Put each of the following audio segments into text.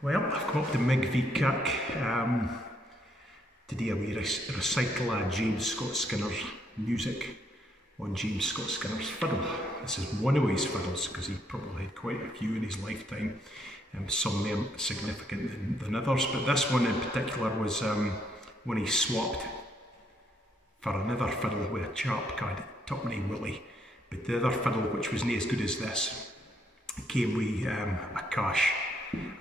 Well, I've come up to Migvie Kirk to do a wee recital of James Scott Skinner's music on James Scott Skinner's fiddle. This is one of his fiddles because he probably had quite a few in his lifetime, some more significant than others, but this one in particular was one he swapped for another fiddle with a chap called Tuppenny Willie. But the other fiddle, which was not as good as this, came with a cash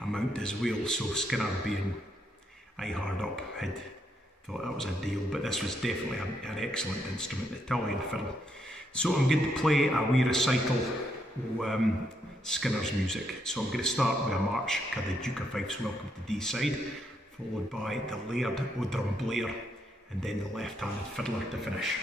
amount as well, so Skinner, being eye hard up, had thought that was a deal, but this was definitely an excellent instrument, the Italian fiddle. So I'm going to play a wee recital of Skinner's music. So I'm going to start with a march called the Duke of Fife's Welcome to D-side, followed by the Laird o' Drumblair, and then the left-handed fiddler to finish.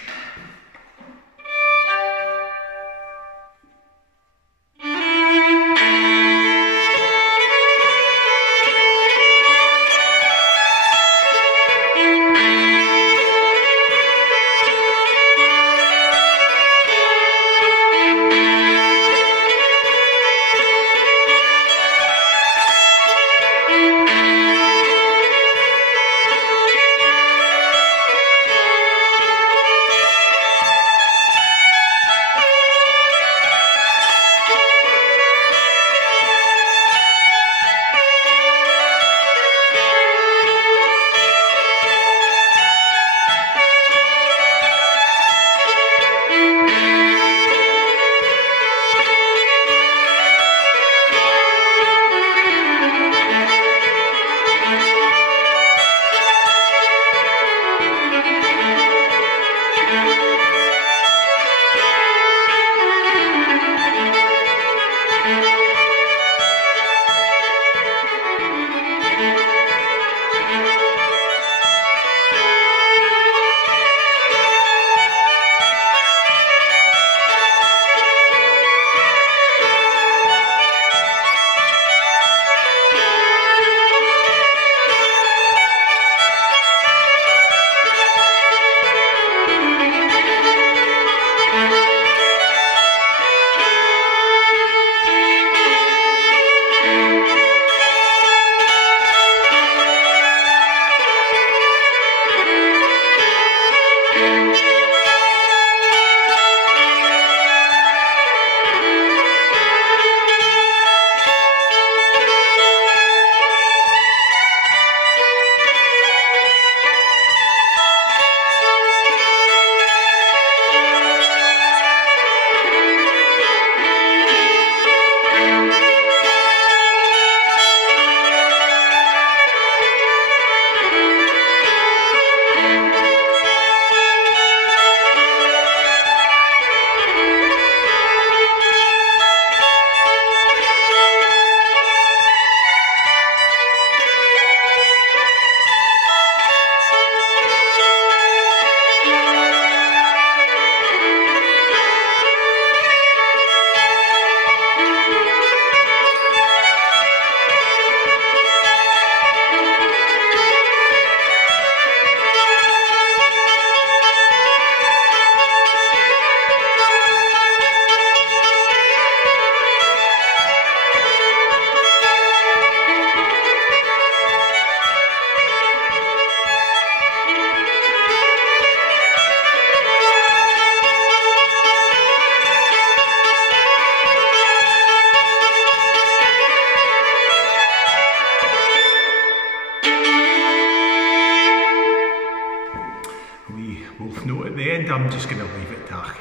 Note at the end, I'm just going to leave it to,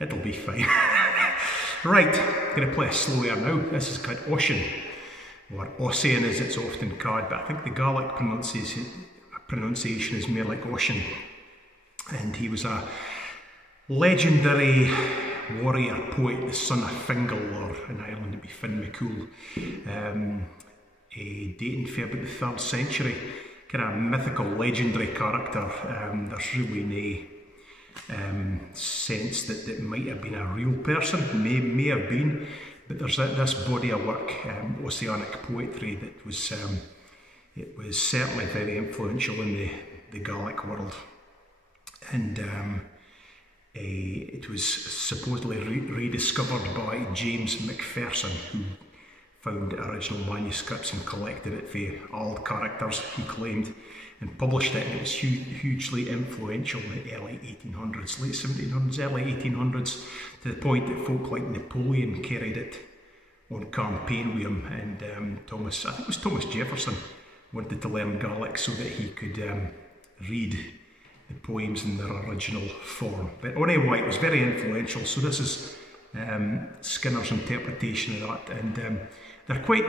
it'll be fine. Right, I'm going to play a slow air now. This is called Ossian, or Ossian as it's often called, but I think the Gaelic pronunciation is more like Ossian. And he was a legendary warrior poet, the son of Fingal, or in Ireland it'd be Finn McCool, dating for about the 3rd century. Kind of mythical, legendary character. There's really no sense that it might have been a real person, may have been, but there's this body of work, Ossianic poetry, that was it was certainly very influential in the Gaelic world, and it was supposedly rediscovered by James Macpherson, who found original manuscripts and collected it for old characters, he claimed, and published it, and it was hugely influential in the early 1800s, late 1700s, early 1800s, to the point that folk like Napoleon carried it on campaign with him, and I think it was Thomas Jefferson, wanted to learn Gaelic so that he could read the poems in their original form. But anyway, it was very influential, so this is Skinner's interpretation of that, and they're quite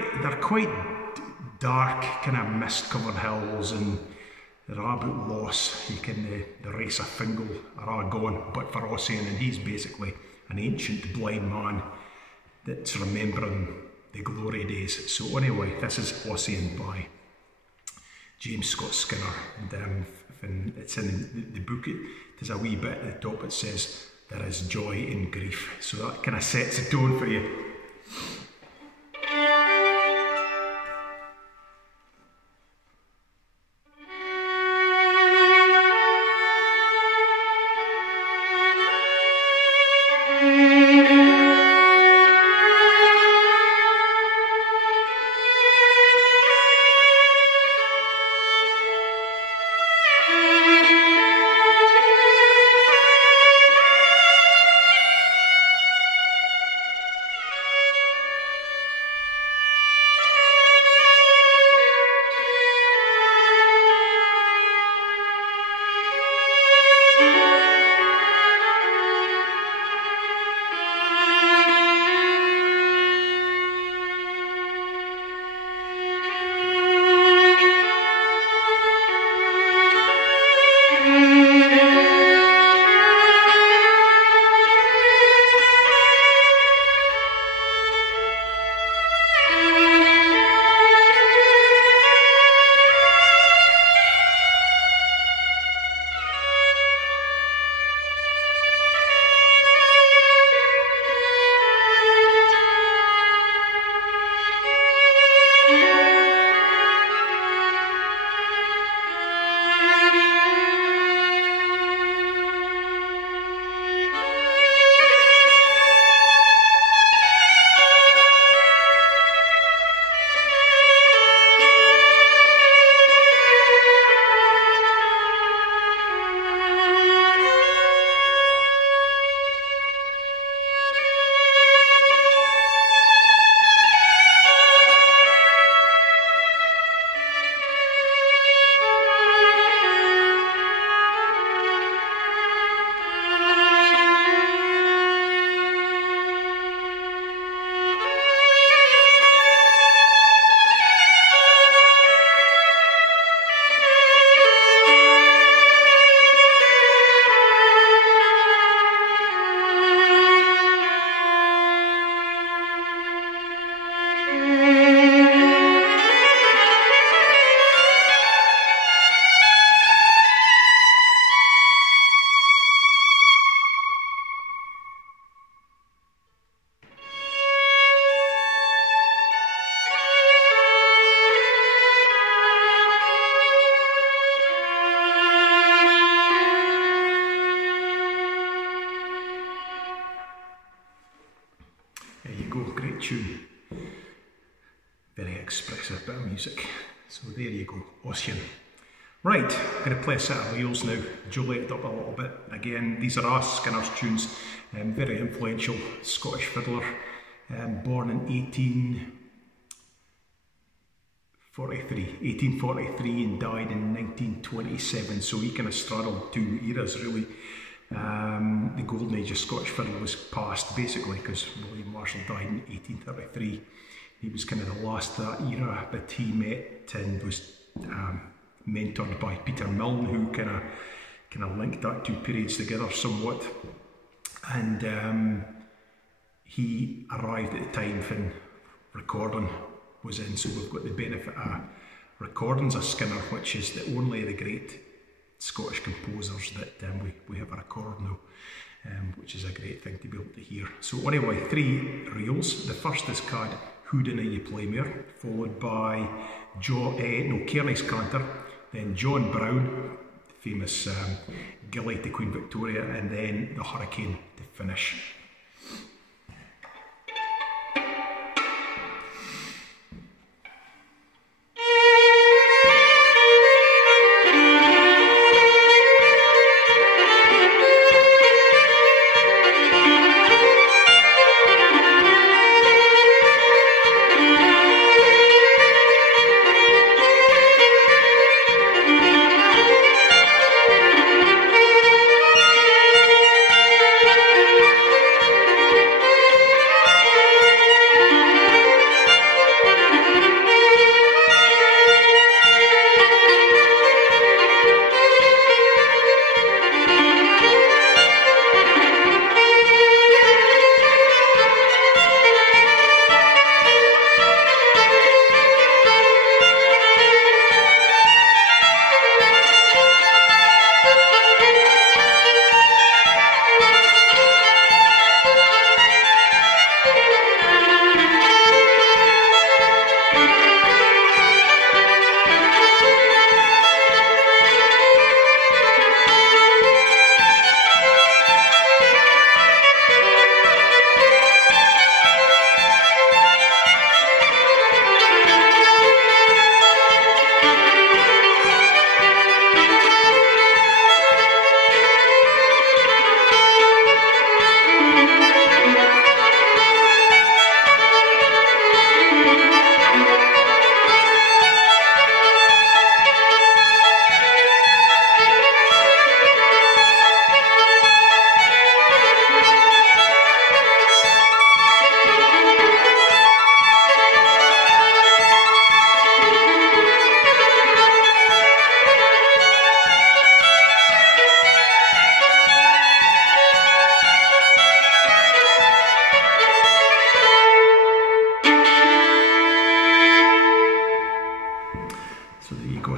dark, kind of mist-covered hills, and they're all about loss. You can the race of Fingal are all gone, but for Ossian, and he's basically an ancient blind man that's remembering the glory days. So anyway, this is Ossian by James Scott Skinner, and it's in the book. There's a wee bit at the top. It says there is joy in grief. So that kind of sets the tone for you. Great tune, very expressive bit of music. So there you go, Ossian. Right, I'm going to play a set of reels now, jolly it up a little bit. Again, these are Skinner's tunes, very influential Scottish fiddler, born in 1843 and died in 1927, so he kind of straddled two eras really. The golden age of Scottish fiddle was past basically because William Marshall died in 1833. He was kind of the last of that era, but he met and was mentored by Peter Milne, who kind of linked that two periods together somewhat. And he arrived at the time when recording was in, so we've got the benefit of recordings of Skinner, which is the only of the great Scottish composers that we have a record now, which is a great thing to be able to hear. So anyway, three reels. The first is called Who Dinna Ye Play Mair, followed by Kearney's Canter, then John Brown, the famous Gilly to Queen Victoria, and then the Hurricane to finish.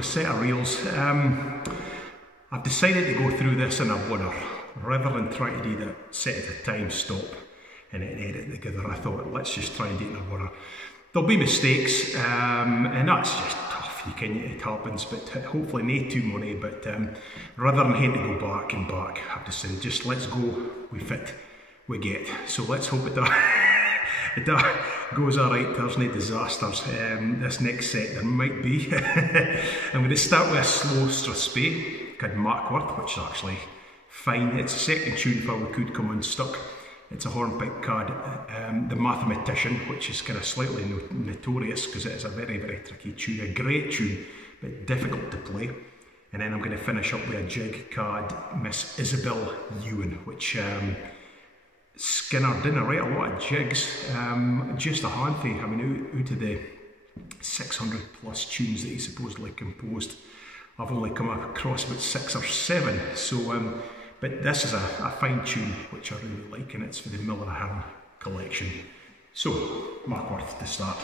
a set of reels. I've decided to go through this in a order, rather than try to do that set at a time, stop, and then edit together. I thought, let's just try and do it in a order. There'll be mistakes, and that's just tough, it happens, but hopefully not too many, but rather than having to go back and back, I've decided just let's go, we fit, we get. So let's hope it goes alright, there's no disasters. This next set there might be. I'm going to start with a slow strathspey called Mackworth, which is actually fine. It's a second tune for We Could Come Unstuck. It's a hornpipe card, The Mathematician, which is kind of slightly notorious because it is a very, very tricky tune, a great tune, but difficult to play. And then I'm going to finish up with a jig card, Miss Isabel Ewan, which Skinner didn't write a lot of jigs, just a handful. I mean, out of the 600 plus tunes that he supposedly composed, I've only come across about 6 or 7. So, but this is a fine tune which I really like, and it's for the Miller Ahern collection. So, Mackworth to start.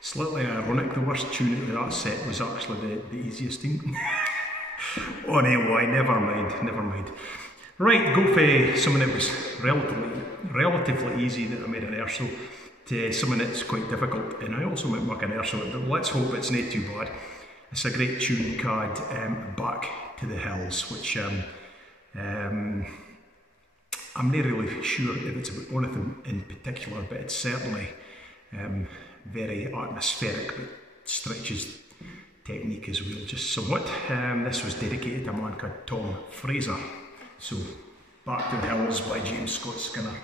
Slightly ironic, the worst tune out of that set was actually the easiest thing. Oh, anyway, never mind. Right, go for something that was relatively easy that I made an air-so to something that's quite difficult, and I also might work an air-so, but let's hope it's not too bad. It's a great tune called Back to the Hills, which I'm not really sure if it's about one of them in particular, but it's certainly very atmospheric, but stretches technique as well, just somewhat. This was dedicated to a man called Tom Fraser. So Back to the Hills by James Scott Skinner.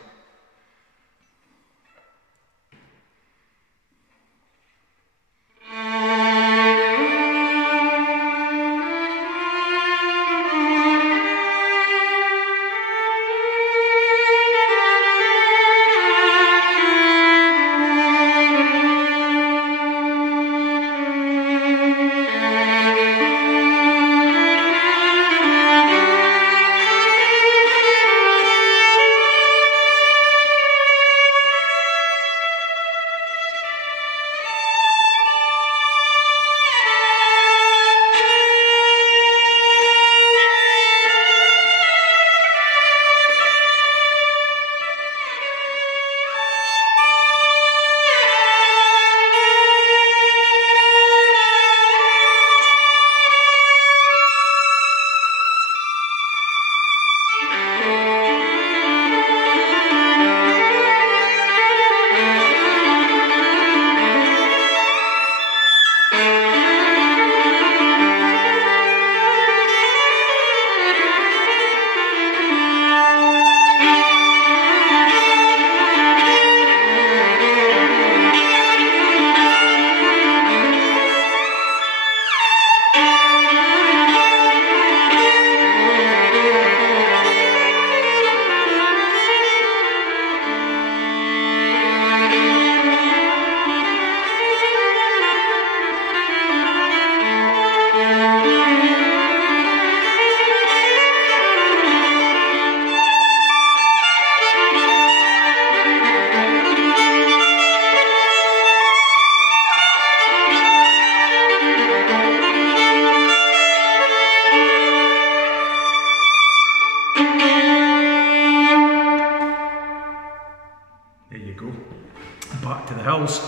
Back to the Hills.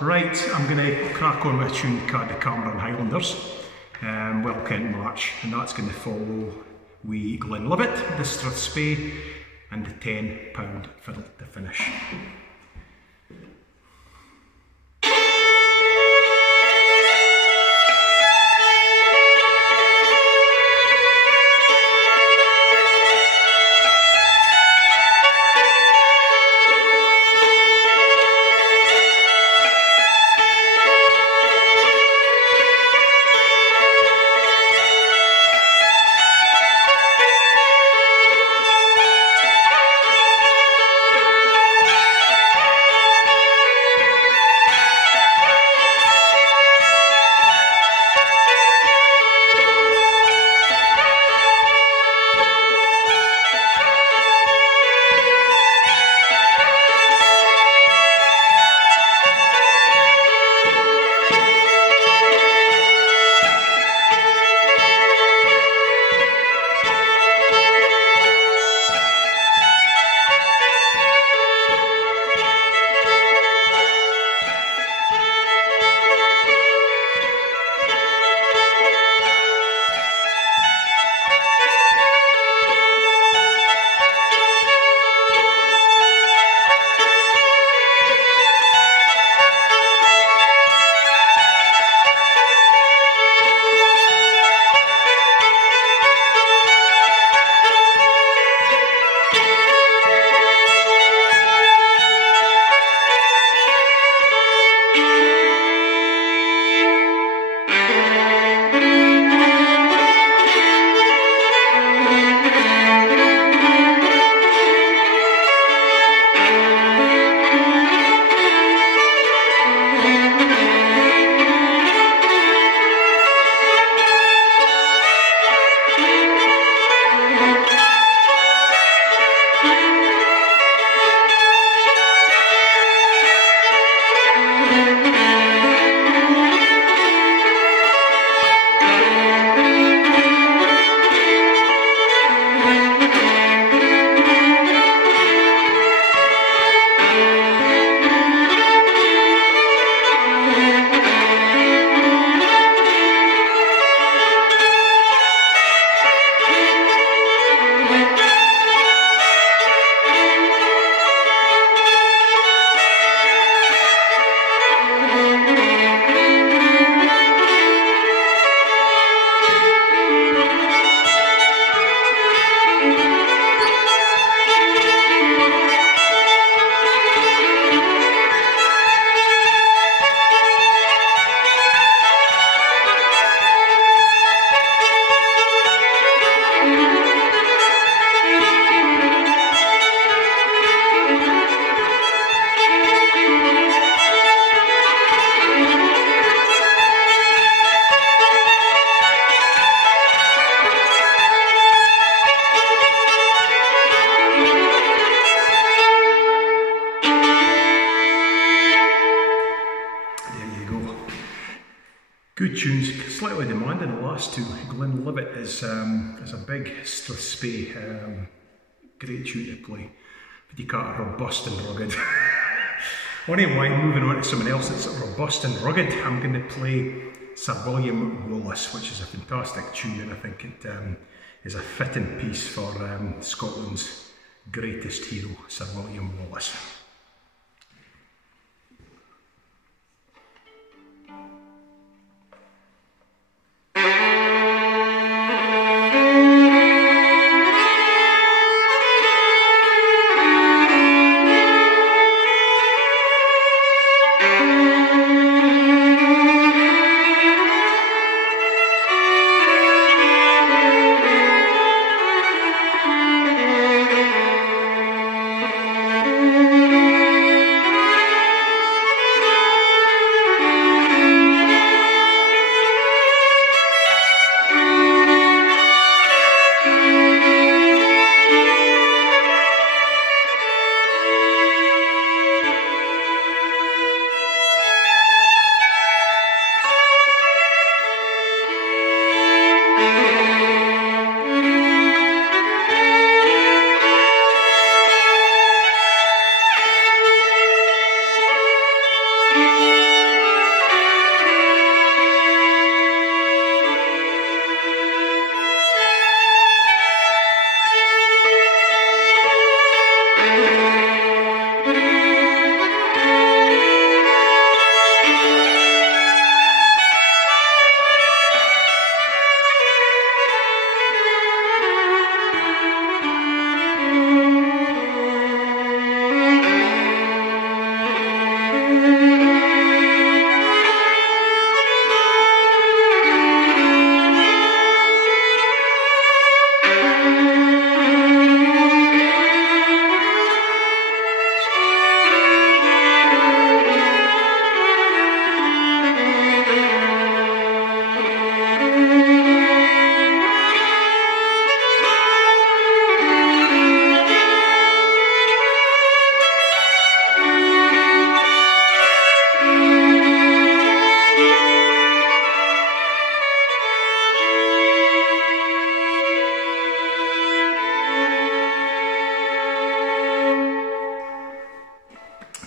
Right, I'm going to crack on with a tune called the Cameron Highlanders, Well Kent March, and that's going to follow wee Glenlivet, the Strathspey, and the £10 fiddle to finish. slightly demanding, the last two. Glenlivet is a big Strathspey, great tune to play. But you can't robust and rugged. Anyway, moving on to someone else that's robust and rugged, I'm going to play Sir William Wallace, which is a fantastic tune, and I think it is a fitting piece for Scotland's greatest hero, Sir William Wallace.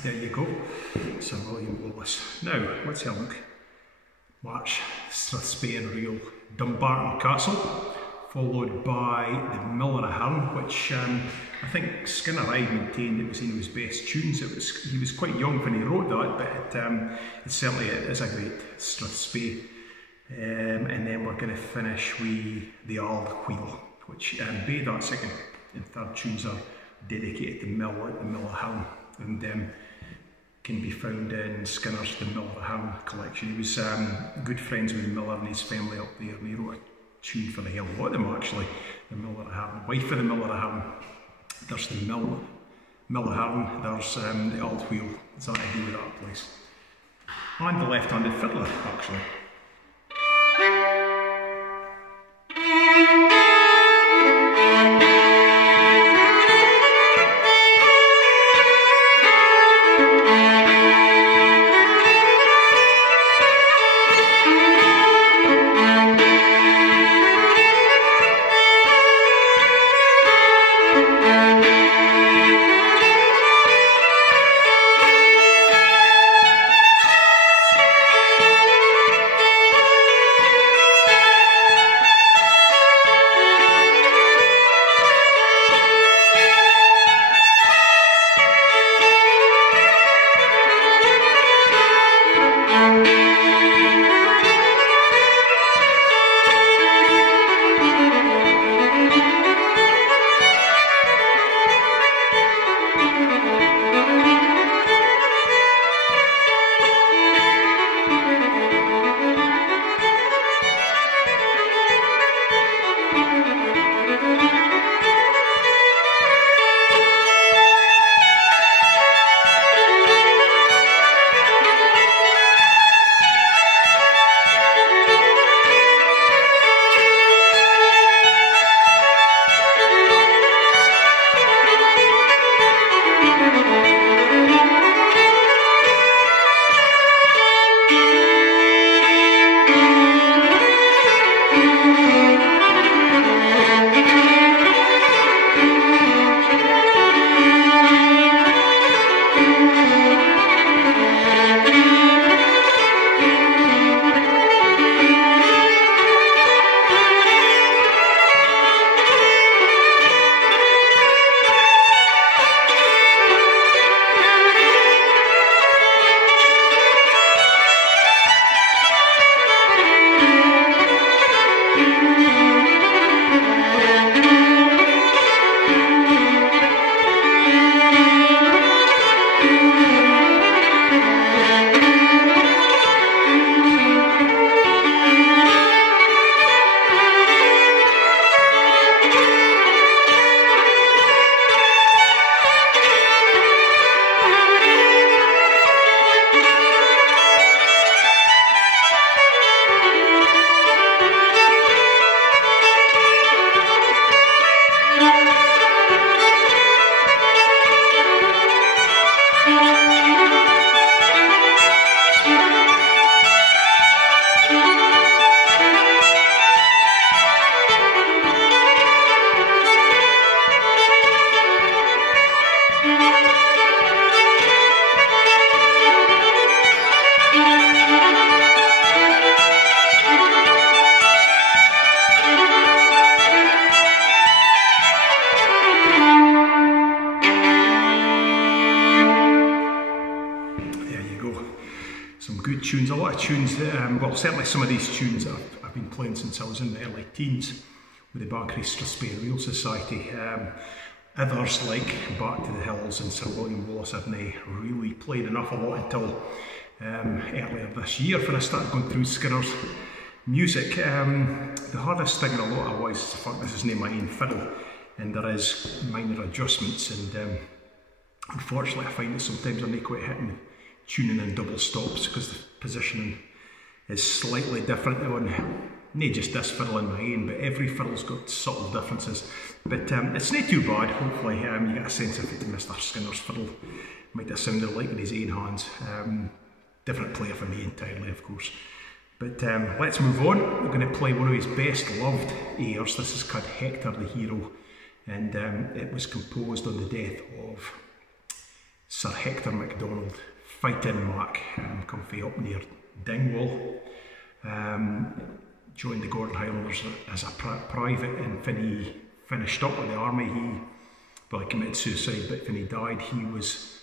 There you go, Sir William Wallace. Now, let's have a look. March, Strathspey and Reel, Dumbarton Castle, followed by the Miller of Hearn, which I think Skinner I maintained it was one of his best tunes. He was quite young when he wrote that, but it certainly is a great Strathspey. And then we're going to finish with the Auld Wheel, which both our second and third tunes are dedicated to Miller of Hearn, and can be found in Skinner's The Miller of Hearn collection. He was good friends with Miller and his family up there, and he wrote a tune for the hell of a lot of them actually. The Miller of Hearn, wife of the Miller of Hearn. There's the Miller of Hearn, there's the Auld Wheel. It's that to do with that place. And the left-handed fiddler actually. lot of tunes, well certainly some of these tunes that I've been playing since I was in the early teens with the Bankery Real Society. Others like Back to the Hills and Sir William Wallace I've not really played an awful lot until earlier this year when I started going through Skinner's music. The hardest thing in a lot of ways is the fact this is not my own fiddle and there is minor adjustments, and unfortunately I find that sometimes I'm not quite hitting tuning in double stops because the positioning is slightly different on not just this fiddle in my own, but every fiddle's got subtle differences. But it's not too bad. Hopefully you get a sense of what Mr. Skinner's fiddle might have sounded like in his own hands. Different player for me entirely, of course. But let's move on. We're going to play one of his best loved airs. This is called Hector the Hero, and it was composed on the death of Sir Hector MacDonald, fighting Mac, come from up near Dingwall. Joined the Gordon Highlanders as a private, and when he finished up with the army, he committed suicide, but when he died he was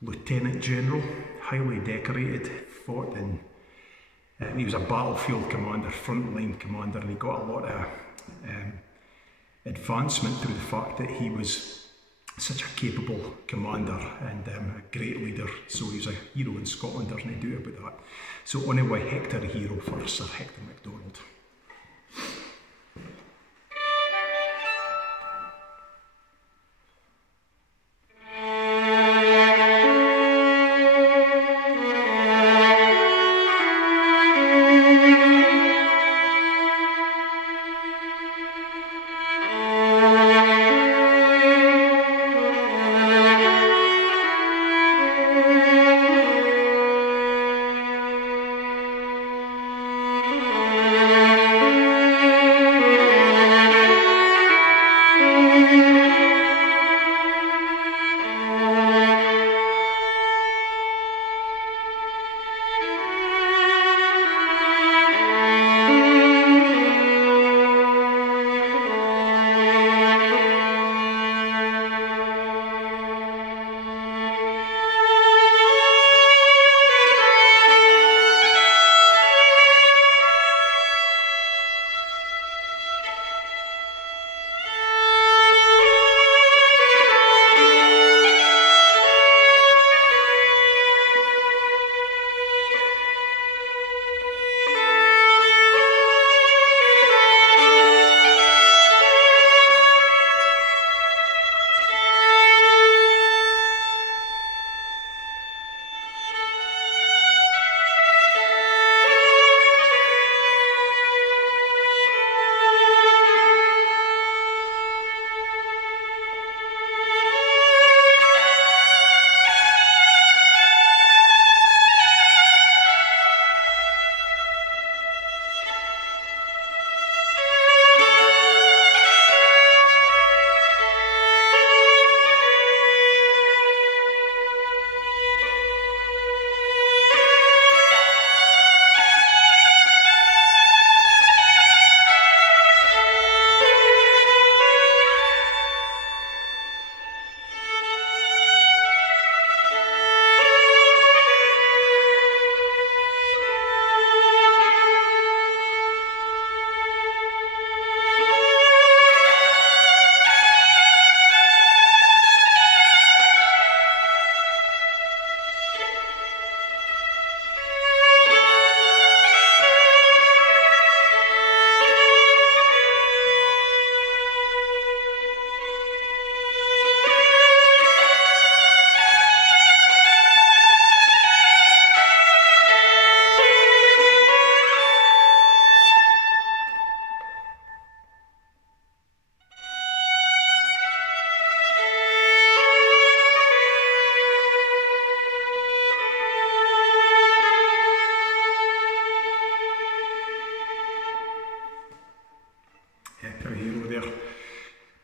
Lieutenant General, highly decorated, fought in, he was a battlefield commander, frontline commander, and he got a lot of advancement through the fact that he was such a capable commander and a great leader. So he was a hero in Scotland, there's no doubt about that. So anyway, Hector the Hero for Sir Hector MacDonald.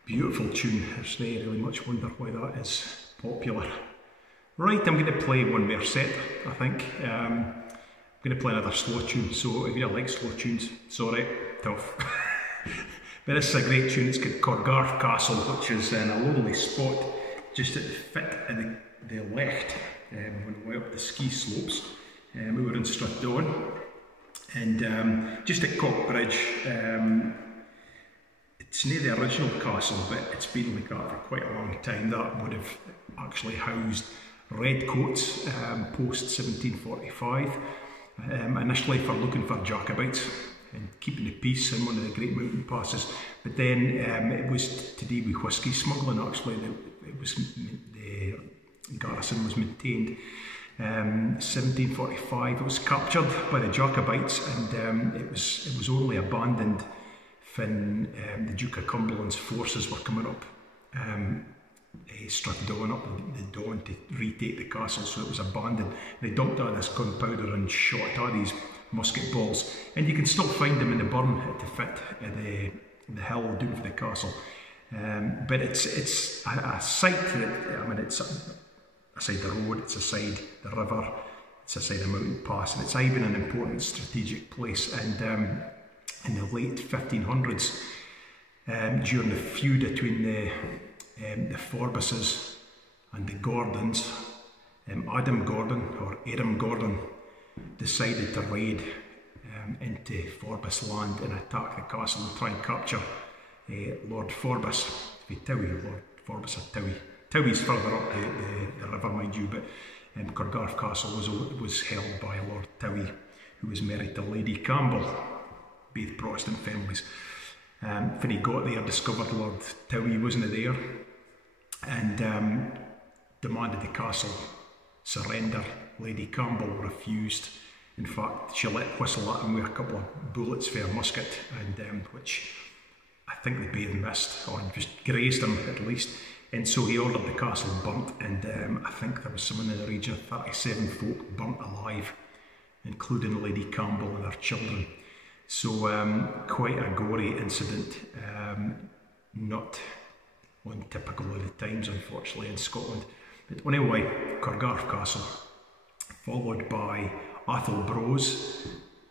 Beautiful tune. There's not really much wonder why that is popular. Right, I'm going to play one more set, I think. I'm going to play another slow tune, so if you don't like slow tunes, sorry, tough. But this is a great tune. It's called Garth Castle, which is in a lonely spot just at the foot of the Lecht, when we went up the ski slopes. We were in Strathdown, and just at Cockbridge, it's near the original castle, but it's been like that for quite a long time. That would have actually housed redcoats post 1745, initially for looking for Jacobites and keeping the peace in one of the great mountain passes. But then it was to do with whisky smuggling. Actually, the garrison was maintained. 1745, it was captured by the Jacobites, and it was only abandoned when the Duke of Cumberland's forces were coming up Strathdown, up the Don to retake the castle. So it was abandoned. They dumped all this gunpowder and shot all these musket balls, and you can still find them in the burn at the foot of the hill down for the castle. But it's a site that, I mean, it's aside the road, it's aside the river, it's aside the mountain pass, and it's even an important strategic place. And in the late 1500s, during the feud between the Forbeses and the Gordons, Adam Gordon decided to raid into Forbes land and attack the castle and try and capture Lord Forbes, Towie, Lord Forbes of Towie. Towie's further up the river, mind you, but Corgarth Castle was held by Lord Towie, who was married to Lady Campbell, both Protestant families. When he got there, discovered Lord Towie wasn't there, and demanded the castle surrender. Lady Campbell refused. In fact, she let whistle at him with a couple of bullets for a musket, and which I think they both missed, or just grazed him at least. And so he ordered the castle burnt, and I think there was someone in the region of 37 folk burnt alive, including Lady Campbell and her children. So quite a gory incident, not untypical of the times, unfortunately, in Scotland. But anyway, Corgarth Castle, followed by Athelbrose,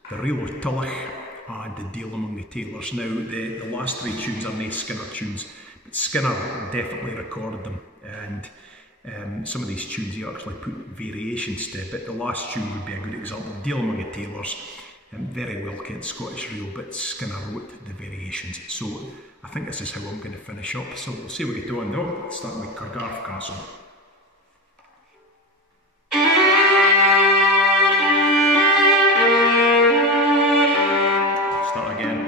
the Reel o' Tullach, and the Deal Among the Tailors. Now, the last three tunes are no Skinner tunes, but Skinner definitely recorded them, and some of these tunes he actually put variations to, but the last tune would be a good example. Deal Among the Tailors, very well kept Scottish reel, but Skinner wrote the variations. So I think this is how I'm going to finish up. So we'll see what we get on now. Starting with Corgarth Castle. Start again.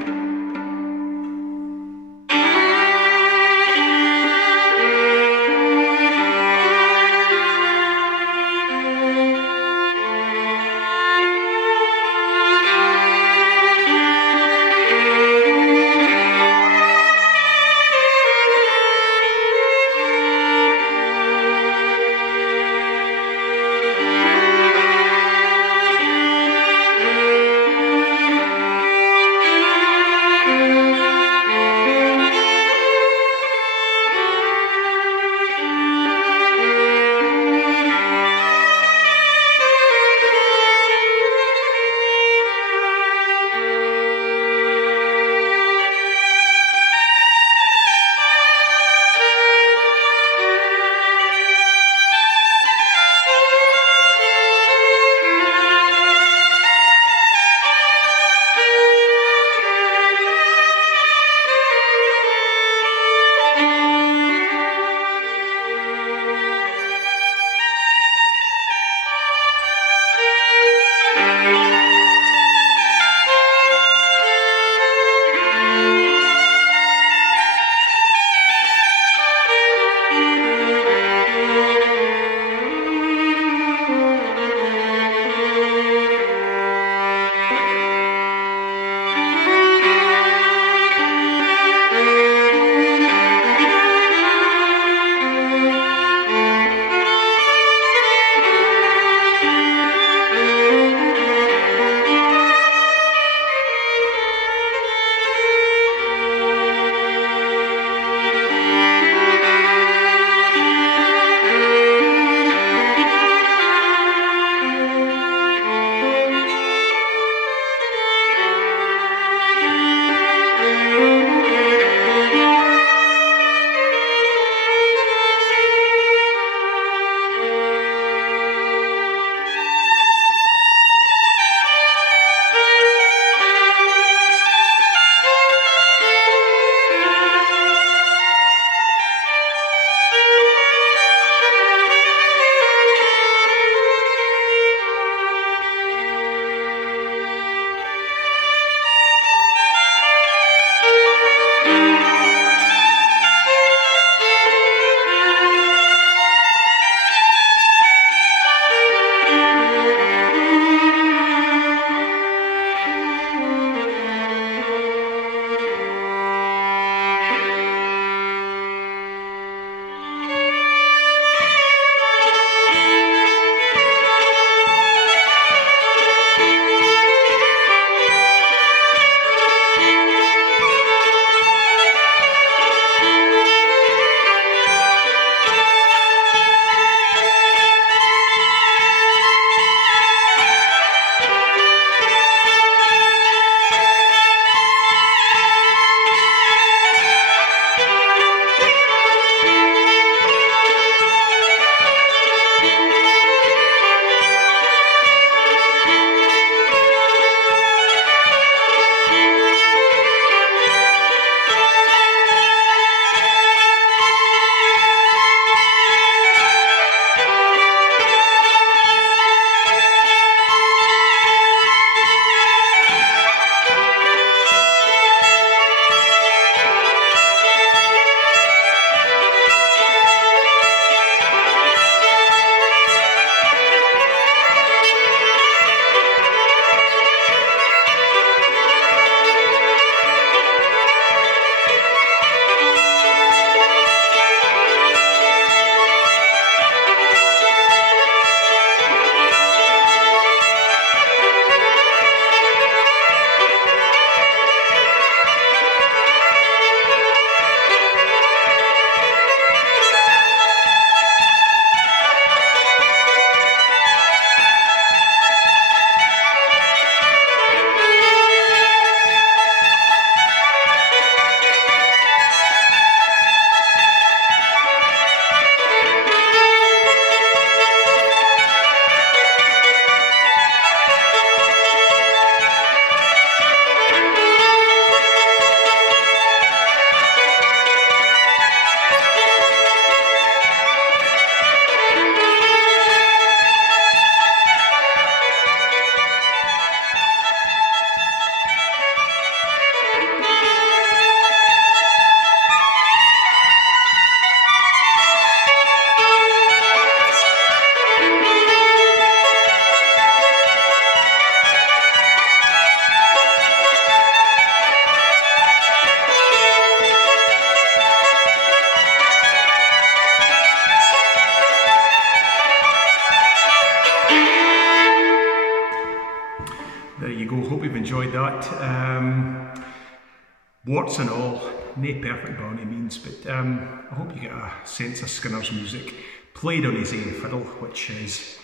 warts and all, nae perfect by any means, but I hope you get a sense of Skinner's music played on his own fiddle, which is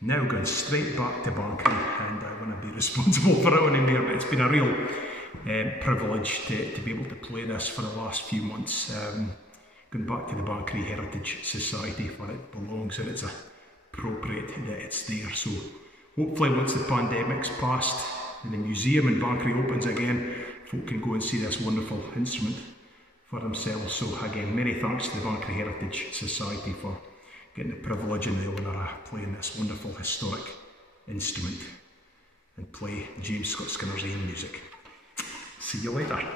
now going straight back to Bankery, and I want to be responsible for it anymore, but it's been a real privilege to be able to play this for the last few months. Going back to the Bankery Heritage Society where it belongs, and it's appropriate that it's there. So hopefully once the pandemic's passed and the museum in Bankery opens again, folk can go and see this wonderful instrument for themselves. So again, many thanks to the Bankery Heritage Society for getting the privilege and the honour of playing this wonderful historic instrument and play James Scott Skinner's own music. See you later.